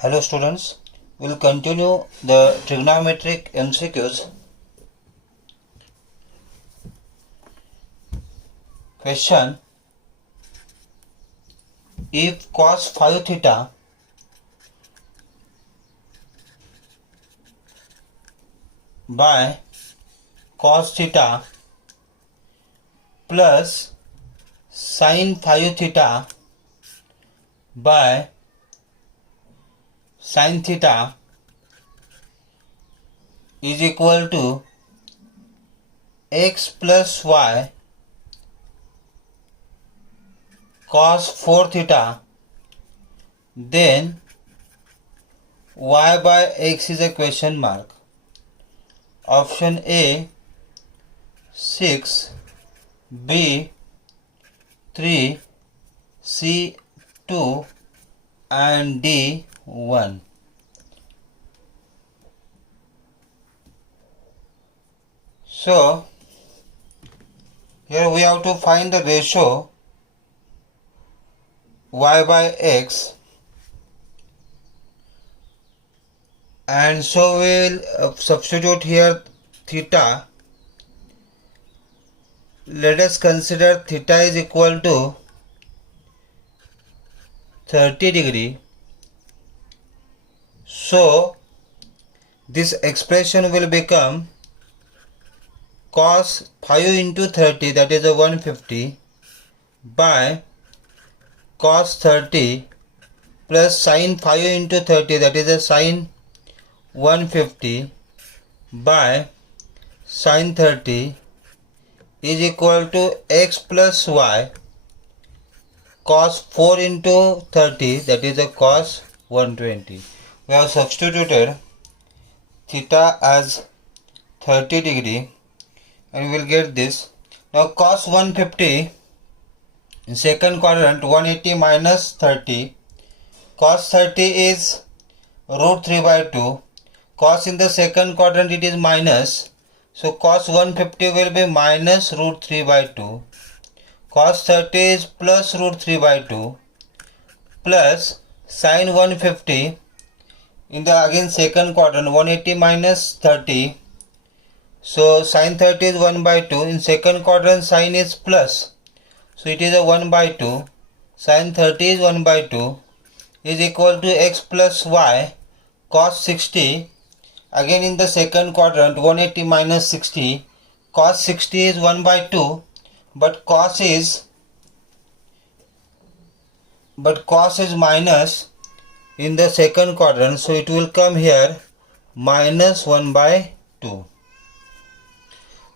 Hello students, we'll continue the trigonometric MCQs. Question: if cos 5 theta by cos theta plus sin 5 theta by sin theta is equal to x plus y cos 4 theta, then y by x is a question mark. Option A 6, B 3, C 2 and D 1. So here we have to find the ratio y by x, and so we will substitute here theta. Let us consider theta is equal to 30 degree. So this expression will become cos 5 into 30, that is a 150, by cos 30 plus sin 5 into 30, that is a sin 150, by sin 30 is equal to x plus y cos 4 into 30, that is a cos 120. We have substituted theta as 30 degree and we will get this. Now cos 150 in second quadrant, 180 minus 30, cos 30 is root 3 by 2, cos in the second quadrant it is minus, so cos 150 will be minus root 3 by 2, cos 30 is plus root 3 by 2, plus sin 150 in the again second quadrant, 180 minus 30, so sin 30 is 1 by 2, in second quadrant sin is plus, so it is a 1 by 2, sin 30 is 1 by 2 is equal to x plus y cos 60, again in the second quadrant 180 minus 60, cos 60 is 1 by 2, but cos is minus in the second quadrant, so it will come here minus 1 by 2.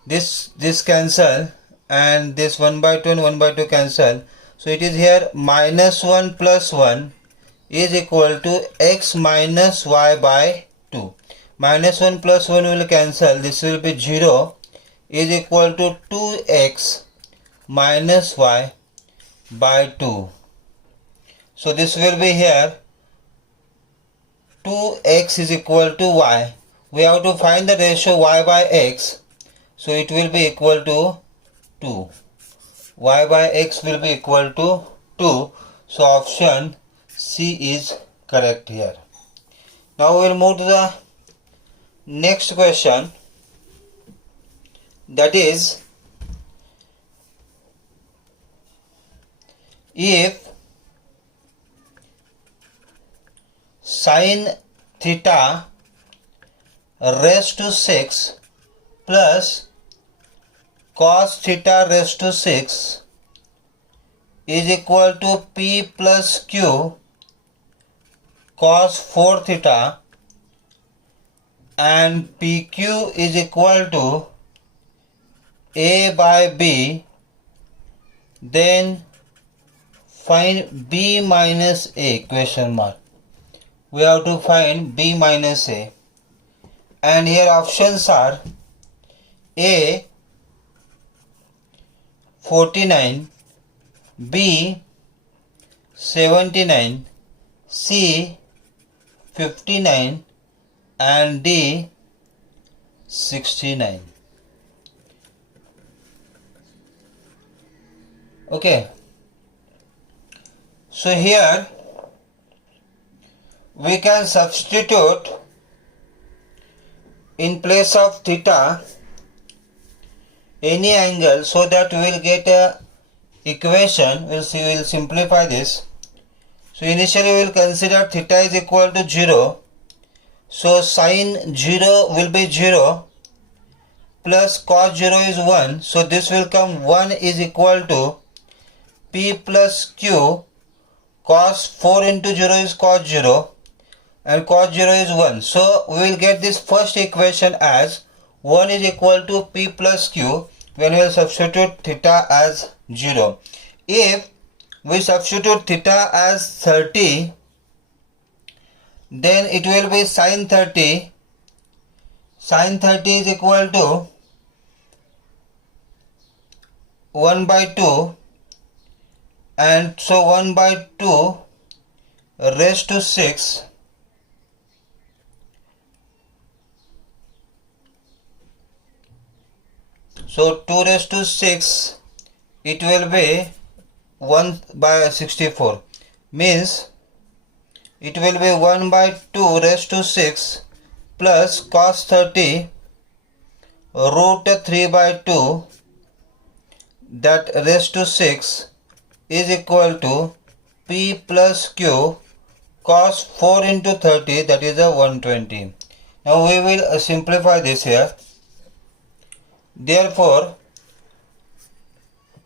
This cancel and this 1 by 2 and 1 by 2 cancel, so it is here minus 1 plus 1 is equal to x minus y by 2. Minus 1 plus 1 will cancel, this will be 0, is equal to 2x minus y by 2. So this will be here 2x is equal to y. We have to find the ratio y by x, so it will be equal to 2. Y by x will be equal to 2. So option C is correct here. Now we will move to the next question, that is, if sin theta raised to 6 plus cos theta raised to 6 is equal to P plus Q cos 4 theta and PQ is equal to A by B, then find B minus A question mark. We have to find B minus A, and here options are A 49, B 79, C 59 and D 69. Okay, so here we can substitute in place of theta any angle, so that we will get a equation. We'll simplify this. So initially we will consider theta is equal to 0. So sine 0 will be 0 plus cos 0 is 1. So this will come 1 is equal to P plus Q. Cos 4 into 0 is cos 0 and cos 0 is 1. So we will get this first equation as 1 is equal to P plus Q when we will substitute theta as 0. If we substitute theta as 30, then it will be sin 30. Sin 30 is equal to 1 by 2, and so 1 by 2 raised to 6. So 2 raised to 6, it will be 1 by 64, means it will be 1 by 2 raised to 6 plus cos 30 root 3 by 2 that raised to 6 is equal to P plus Q cos 4 into 30, that is a 120. Now we will simplify this here. Therefore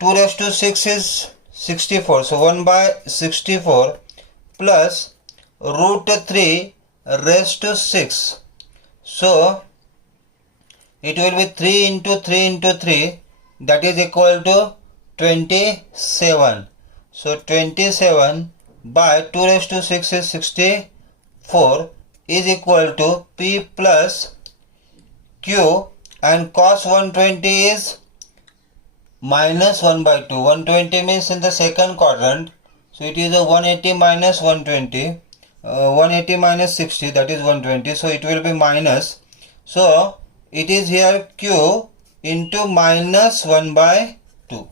2 raised to 6 is 64. So 1 by 64 plus root 3 raised to 6. So it will be 3 into 3 into 3, that is equal to 27. So 27 by 2 raised to 6 is 64 is equal to P plus Q, and cos 120 is minus 1 by 2. 120 means in the second quadrant. So it is a 180 minus 120. 180 minus 60, that is 120. So it will be minus. So it is here Q into minus 1 by 2.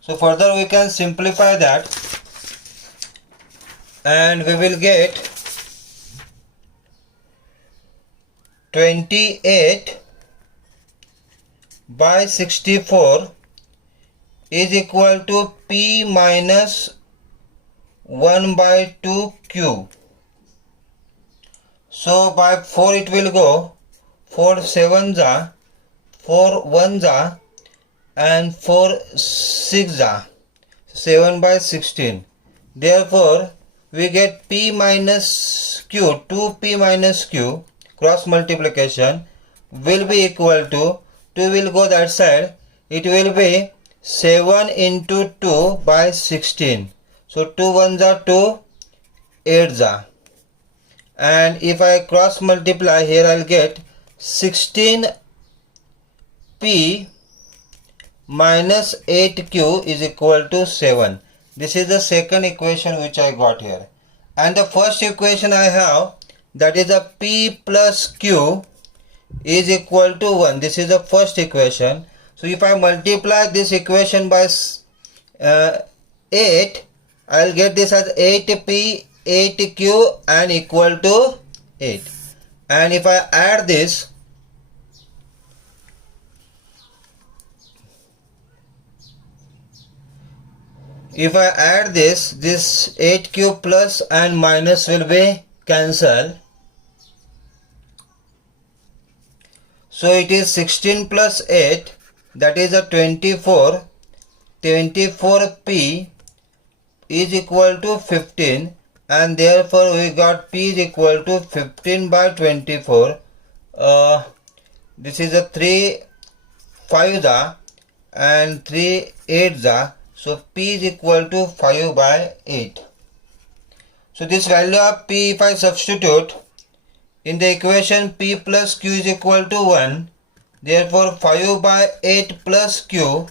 So further we can simplify that, and we will get 28 by 64 is equal to P minus 1 by 2 Q. So by 4 it will go, 4 7s are, 4 1s are, and 4 6s are, 7 by 16. Therefore we get P minus Q, 2P minus Q, cross multiplication will be equal to, 2 will go that side, it will be 7 into 2 by 16. So 2 1s are 2, 8s are, and if I cross multiply here, I'll get 16P minus 8Q is equal to 7. This is the second equation which I got here, and the first equation I have, that is a P plus Q is equal to 1. This is the first equation. So if I multiply this equation by 8, I will get this as 8P 8Q and equal to 8. And if I add this, this 8Q plus and minus will be cancelled. So it is 16 plus 8, that is a 24. 24P is equal to 15, and therefore we got P is equal to 15 by 24. This is a 3 5s and 3 8s. So P is equal to 5 by 8. So this value of P, if I substitute in the equation, P plus Q is equal to 1. Therefore 5 by 8 plus Q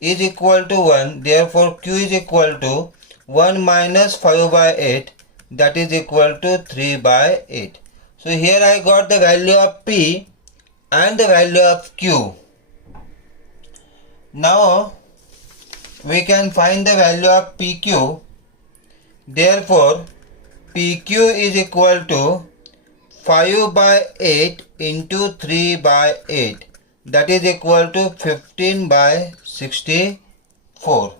is equal to 1. Therefore Q is equal to 1 minus 5 by 8, that is equal to 3 by 8. So here I got the value of P and the value of Q. Now we can find the value of PQ. Therefore, PQ is equal to 5 by 8 into 3 by 8. That is equal to 15 by 64.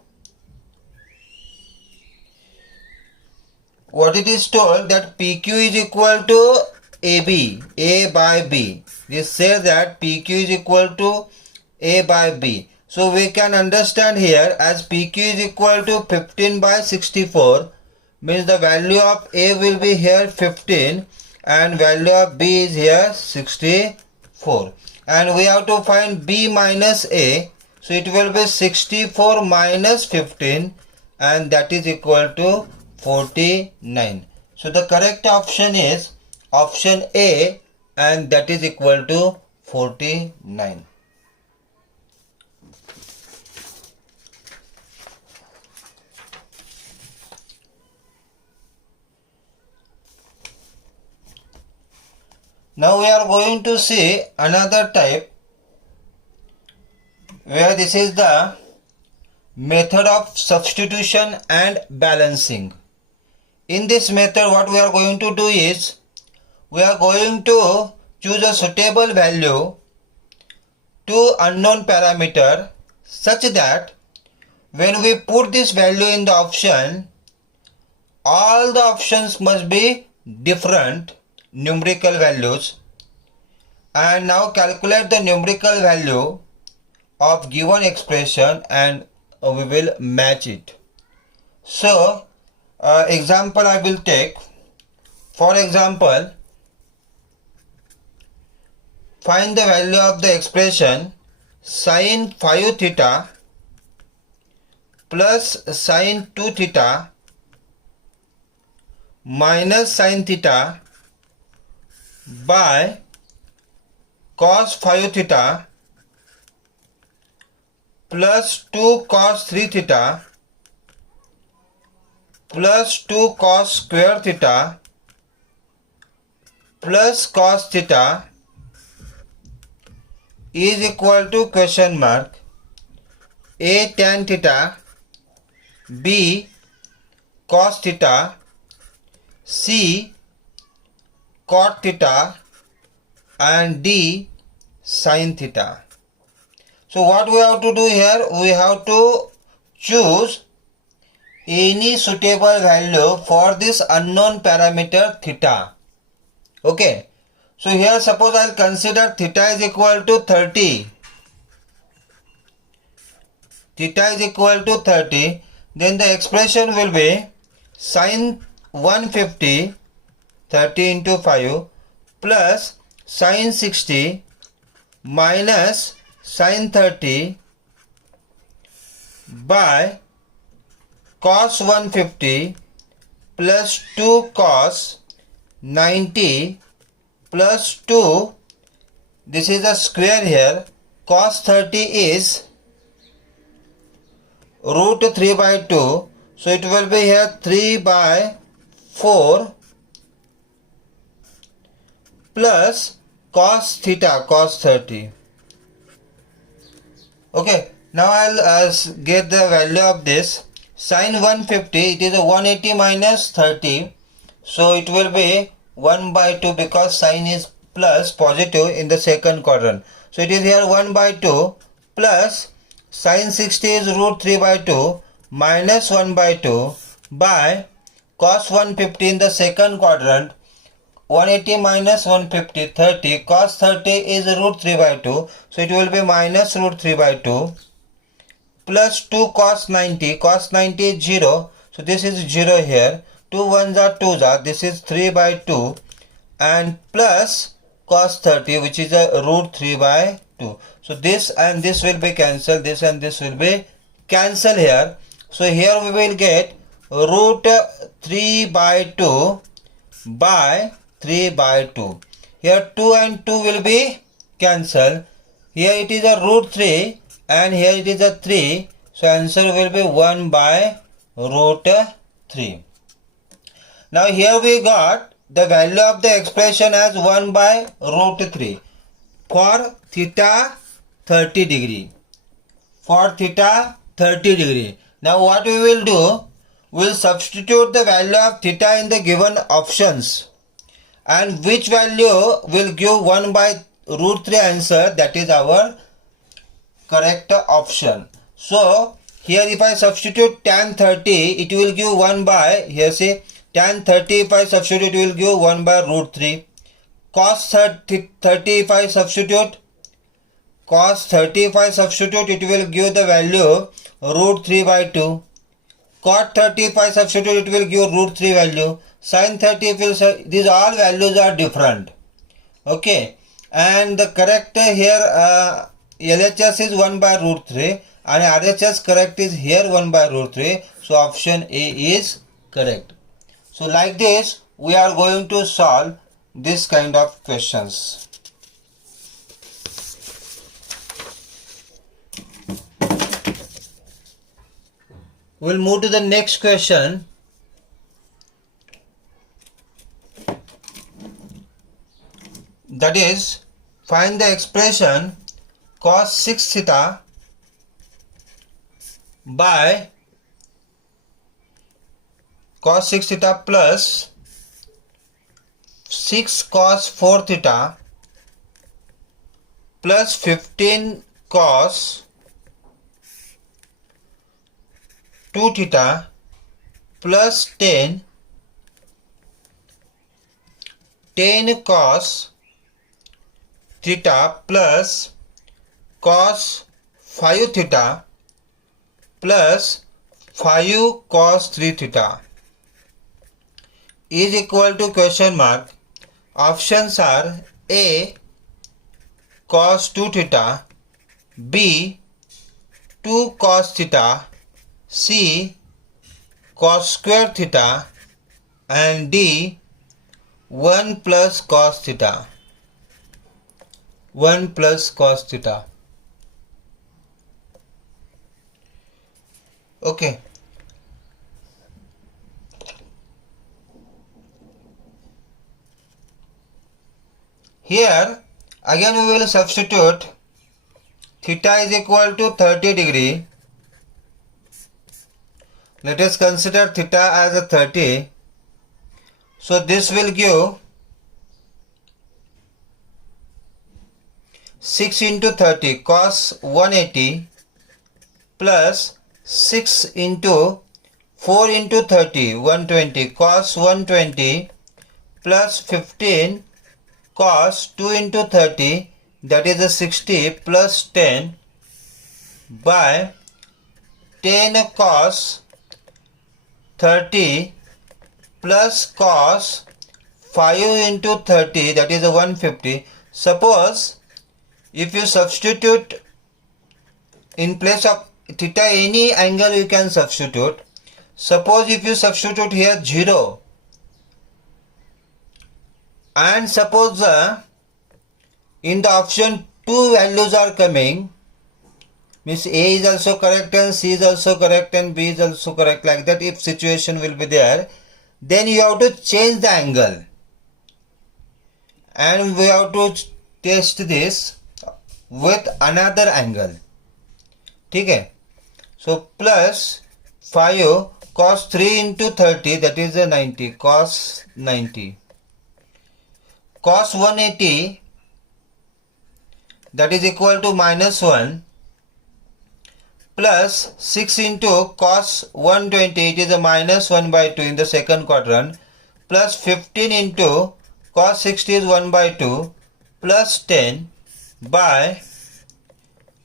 What it is told that PQ is equal to AB, A by B. This says that PQ is equal to A by B. So we can understand here as PQ is equal to 15 by 64, means the value of A will be here 15 and value of B is here 64. And we have to find B minus A. So it will be 64 minus 15 and that is equal to 49. So the correct option is option A and that is equal to 49. Now we are going to see another type where this is the method of substitution and balancing. In this method what we are going to do is we are going to choose a suitable value to unknown parameter such that when we put this value in the option, all the options must be different numerical values. And now calculate the numerical value of given expression and we will match it. So example I will take. For example, find the value of the expression sin 5 theta plus sin 2 theta minus sin theta by cos 5 theta plus 2 cos 3 theta plus 2 cos square theta plus cos theta is equal to question mark A tan theta, B cos theta, C cot theta and D sin theta. So what we have to do here, we have to choose any suitable value for this unknown parameter theta. Okay. So here suppose I will consider theta is equal to 30. Theta is equal to 30. Then the expression will be sin 150, 30 into 5 plus sin 60 minus sin 30 by cos 150 plus 2 cos 90 plus 2, this is a square here, cos 30 is root 3 by 2, so it will be here 3 by 4 plus cos theta, cos 30. Okay, now I'll get the value of this. Sin 150, it is a 180 minus 30, so it will be 1 by 2 because sin is plus positive in the second quadrant. So it is here 1 by 2 plus sin 60 is root 3 by 2 minus 1 by 2 by cos 150 in the second quadrant, 180 minus 150, 30, cos 30 is root 3 by 2, so it will be minus root 3 by 2 plus 2 cos 90 is 0, so this is 0 here, 2 ones are 2s are, this is 3 by 2 and plus cos 30 which is a root 3 by 2. So this and this will be cancelled, this and this will be cancelled here. So here we will get root 3 by 2 by 3 by 2. Here 2 and 2 will be cancelled. Here it is a root 3 and here it is a 3. So answer will be 1 by root 3. Now here we got the value of the expression as 1 by root 3 for theta 30 degree. For theta 30 degree. Now what we will do? we'll substitute the value of theta in the given options, and which value will give 1 by root 3 answer, that is our correct option. So here if I substitute tan 30, it will give 1 by, here see, tan 30 if I substitute, it will give 1 by root 3. Cos 30 if I substitute, it will give the value root 3 by 2. Cot 30 if I substitute, it will give root 3 value. Sin 30 if will, these all values are different. Okay, and the correct here LHS is 1 by root 3 and RHS correct is here 1 by root 3. So option A is correct. So like this we are going to solve this kind of questions. We'll move to the next question. That is, find the expression cos 6 theta by cos 6 theta plus 6 cos 4 theta plus 15 cos 2 theta plus 10 cos theta plus cos 5 theta plus 5 cos 3 theta is equal to question mark. Options are A cos 2 theta, B 2 cos theta, C cos square theta, and D 1 plus cos theta. 1 plus cos theta. Okay. Here again we will substitute theta is equal to 30 degree. Let us consider theta as a 30. So this will give 6 into 30 cos 180 plus 6 into 4 into 30 120 cos 120 plus 15 cos 2 into 30, that is a 60 plus 10 by 10 cos 30 plus cos 5 into 30, that is a 150. Suppose if you substitute in place of theta any angle you can substitute. Suppose if you substitute here 0 and suppose in the option 2 values are coming, means A is also correct and C is also correct and B is also correct, like that if situation will be there, then you have to change the angle and we have to test this with another angle. Okay, so plus 5 cos 3 into 30, that is a 90 cos 90, cos 180, that is equal to minus 1 plus 6 into cos 120, it is a minus 1 by 2 in the second quadrant, plus 15 into cos 60 is 1 by 2 plus 10 by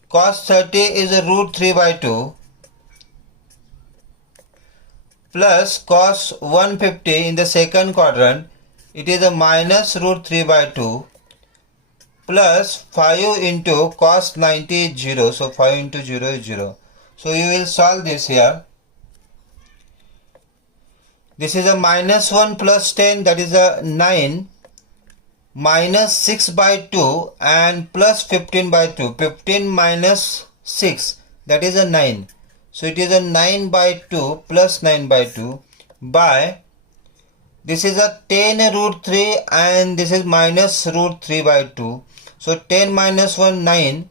cos 30 is a root 3 by 2 plus cos 150 in the second quadrant, it is a minus root 3 by 2 plus 5 into cos 90 is 0. So 5 into 0 is 0. So you will solve this here. This is a minus 1 plus 10, that is a 9, minus 6 by 2 and plus 15 by 2. 15 minus 6, that is a 9. So it is a 9 by 2 plus 9 by 2 by, this is a 10 root 3 and this is minus root 3 by 2. So 10 minus 1, 9.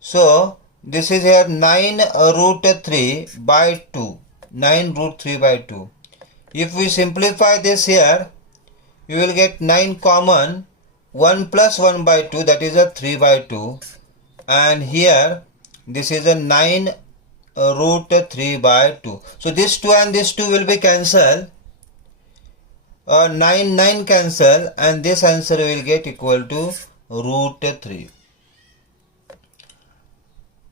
So this is here 9 root 3 by 2. 9 root 3 by 2. If we simplify this here, you will get 9 common, 1 plus 1 by 2, that is a 3 by 2, and here this is a 9 root 3 by 2. So this 2 and this 2 will be cancelled. 9 cancel, and this answer will get equal to root 3.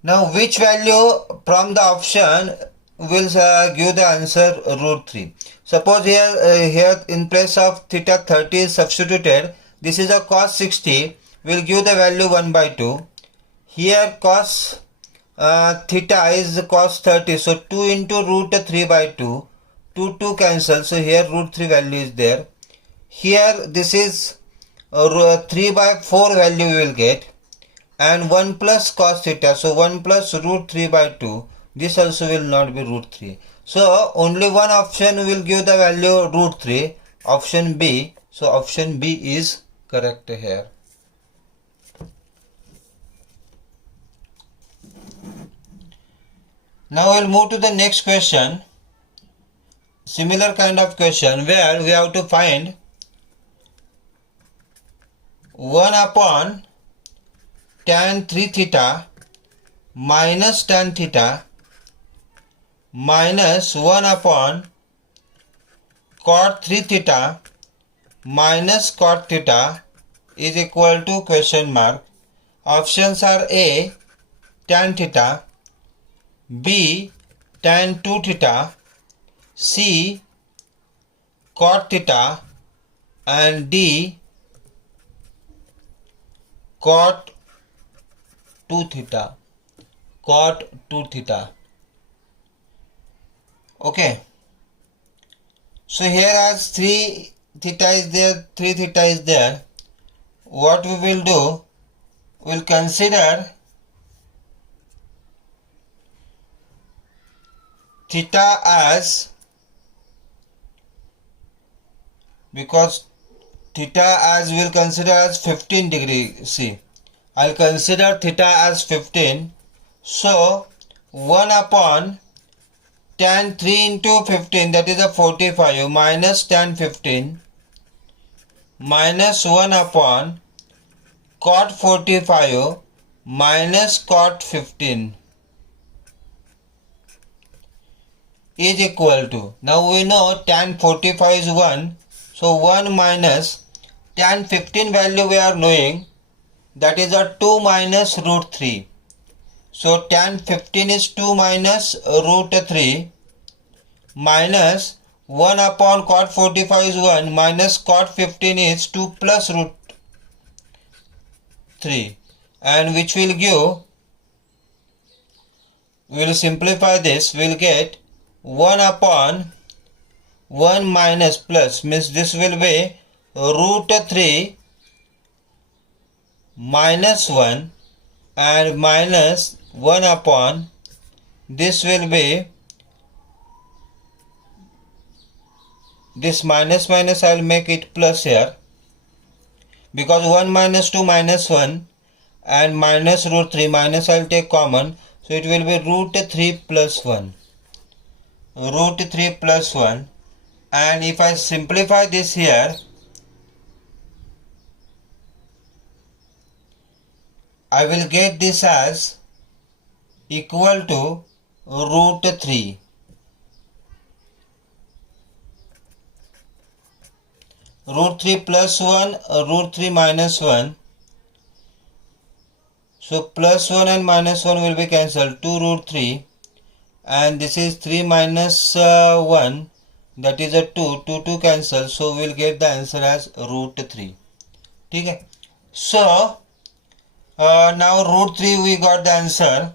Now which value from the option will give the answer root 3? Suppose here in place of theta 30 is substituted. This is a cos 60, will give the value 1 by 2. Here cos theta is cos 30, so 2 into root 3 by 2. 2 cancel, so here root 3 value is there. Here this is 3 by 4 value we will get, and 1 plus cos theta, so 1 plus root 3 by 2. This also will not be root 3. So only one option will give the value root 3, option B. So option B is correct here. Now we'll move to the next question. Similar kind of question where we have to find 1 upon tan 3 theta minus tan theta minus 1 upon cot 3 theta minus cot theta is equal to question mark. Options are A tan theta, B tan 2 theta, C cot theta, and D cot 2 theta. Cot 2 theta. Okay. So here as 3 theta is there, 3 theta is there. What we will do, we will consider theta as, because theta as we will consider as 15 degree. See, I will consider theta as 15. So 1 upon tan 3 into 15, that is a 45, minus tan 15 minus 1 upon cot 45 minus cot 15 is equal to, now we know tan 45 is 1, so 1 minus tan 15 value we are knowing, that is a 2 minus root 3. So tan 15 is 2 minus root 3 minus 1 upon cot 45 is 1 minus cot 15 is 2 plus root 3, and which will give, we will simplify this, we will get 1 upon 1 minus plus, means this will be root 3 minus 1, and minus 1 upon, this will be, this minus minus I will make it plus here, because 1 minus 2 minus 1 and minus root 3, minus I will take common, so it will be root 3 plus 1. Root 3 plus 1, and if I simplify this here, I will get this as equal to root 3. Root 3 plus 1, root 3 minus 1. So plus 1 and minus 1 will be cancelled, 2 root 3, and this is 3 minus 1, that is a 2, 2 cancel, so we will get the answer as root 3. Okay. So now root 3 we got the answer.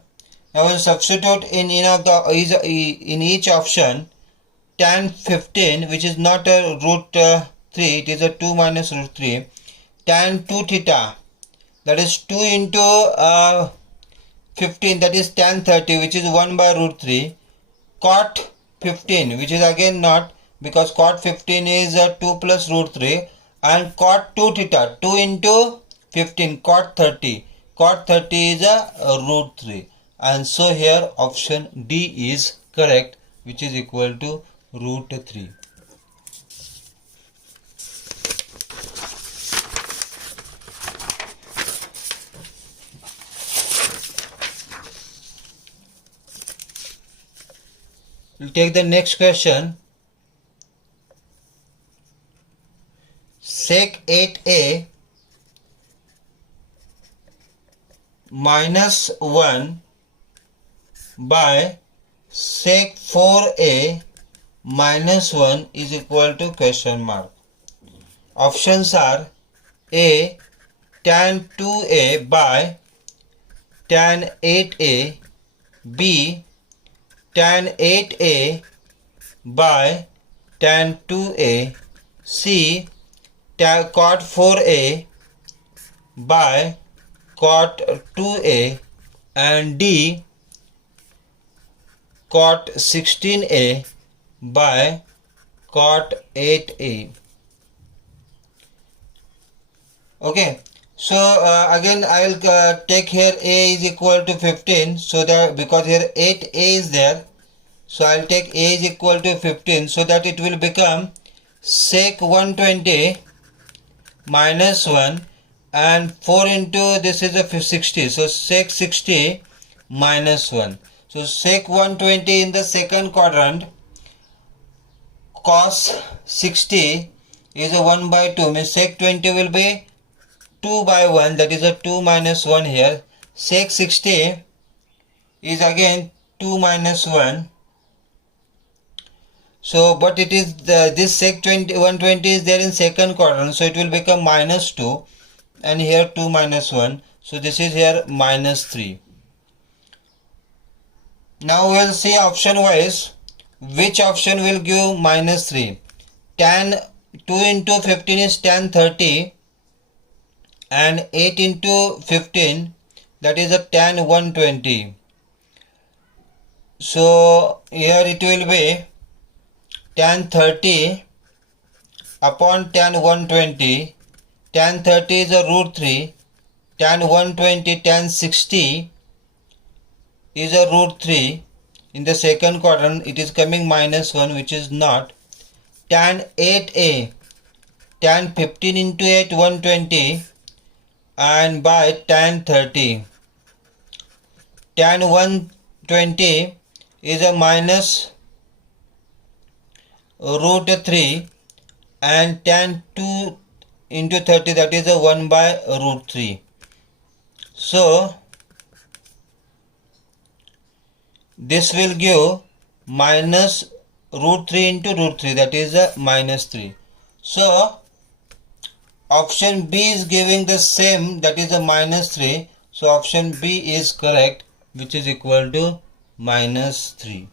Now we will substitute in each option tan 15, which is not a root 3, it is a 2 minus root 3, tan 2 theta, that is 2 into 15, that is tan 30, which is 1 by root 3, cot 15, which is again not, because cot 15 is 2 plus root 3, and cot 2 theta, 2 into 15, cot 30, cot 30 is a root 3, and so here option D is correct. which is equal to root 3. We'll take the next question. Sec 8a minus 1 by sec 4a minus 1 is equal to question mark. Options are A. Tan 2a by tan 8a, B. Tan 8a by tan 2a, C. Cot 4a by cot 2a, and D. Cot 16a by cot 8a. Okay, so again I will take here a is equal to 15, so that because here 8a is there, so I will take a is equal to 15, so that it will become sec 120 minus 1 and 4 into this is a 60, so sec 60 minus 1. So sec 120 in the second quadrant, cos 60 is a 1 by 2, means sec 20 will be 2 by 1, that is a 2 minus 1 here. Sec 60 is again 2 minus 1. So but it is this sec 120 is there in second quadrant, so it will become minus 2, and here 2 minus 1, so this is here minus 3. Now we will see option wise which option will give minus 3. Tan 2 into 15 is tan 30, and 8 into 15, that is a tan 120. So here it will be tan 30 upon tan 120. Tan 30 is a root 3, tan 120, tan 60 is a root 3. In the second quadrant it is coming minus 1, which is not. Tan 8a, tan 15 into 8, 120, and by tan 30. Tan 120 is a minus root 3, and tan 2 into 30, that is a 1 by root 3. So this will give minus root 3 into root 3, that is a minus 3. So option B is giving the same, that is a minus 3. So option B is correct, which is equal to minus 3.